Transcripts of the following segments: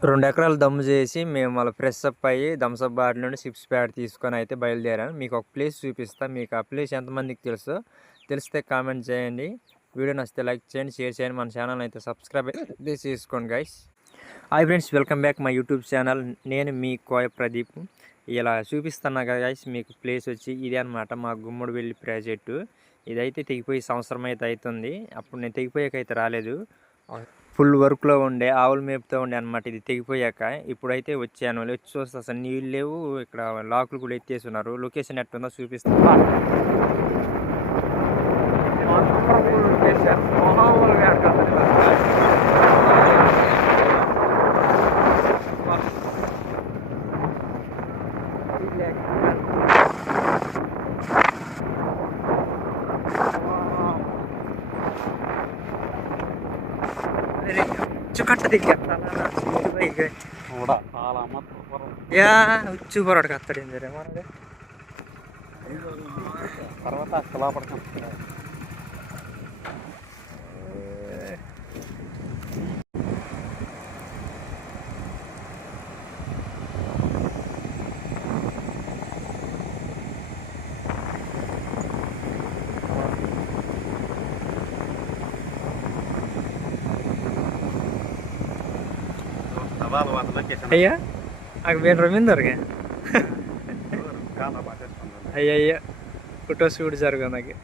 2 ఎకరాలు దమ్ము చేసి మేము మళ్ళీ ఫ్రెష్ అప్ అయ్యి థమ్సప్ బాటిల్ నుండి చిప్స్ ప్యాడ్ తీసుకొని అయితే బయలుదేరాను. మీకు ఒక ప్లేస్ చూపిస్తా. మీకు ఆ ప్లేస్ ఎంతమందికి తెలుసో తెలిస్తే కామెంట్ చేయండి. వీడియో నచ్చితే లైక్ చేయండి, షేర్ చేయండి. మన ఛానల్ అయితే సబ్స్క్రైబ్ అయితే చేసుకోండి guys. Hi friends, welcome back my YouTube channel. నేను మీ కోయ ప్రదీప్. ఇలా చూపిస్తున్నా కదా గైస్, మీకు ప్లేస్ వచ్చి ఇదే అనమాట, మా గుమ్మడివెల్లి ప్రాజెక్టు. ఇదైతే తెగిపోయి సంవత్సరం అయితే అవుతుంది. అప్పుడు నేను తెగిపోయాకైతే రాలేదు, ఫుల్ వర్క్లో ఉండే, ఆవులు మేపుతూ ఉండే అనమాట. ఇది తెగిపోయాక ఇప్పుడైతే వచ్చాను. వచ్చి చూస్తే అసలు నీళ్ళు లేవు, ఇక్కడ లాకులు కూడా ఎత్తేసి ఉన్నారు. లొకేషన్ ఎట్టుందో చూపిస్తాను. ಕಟ್ಟ ಯಾ ಹುಚ್ಚು ಬರೋಡ್ಗೆ ಹತ್ತಡಿಂದರೆ ಮಾರದೆ తర్వాత అసలా పడుతుంది. అయ్యా నాకు వేరే రవీందర్గా అయ్యా అయ్యా ఫోటో షూట్ జరుగు నాకు.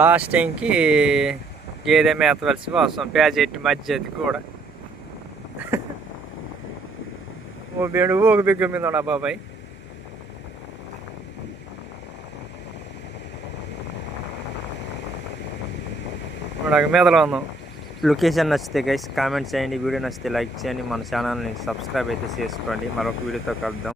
లాస్ట్ టైంకి గేదె మేత కలిసి వస్తాం ప్యాజెట్టి మధ్యది కూడా. ఓ బేడు ఒక బిగ్గ మీద ఉన్నా బాబాయ్. నాకు మీదలో ఉన్నాం. లొకేషన్ నచ్చితే గైస్ కామెంట్ చేయండి, వీడియో నచ్చితే లైక్ చేయండి, మన ఛానల్ని సబ్స్క్రైబ్ అయితే చేసుకోండి. మరొక వీడియోతో కలుద్దాం.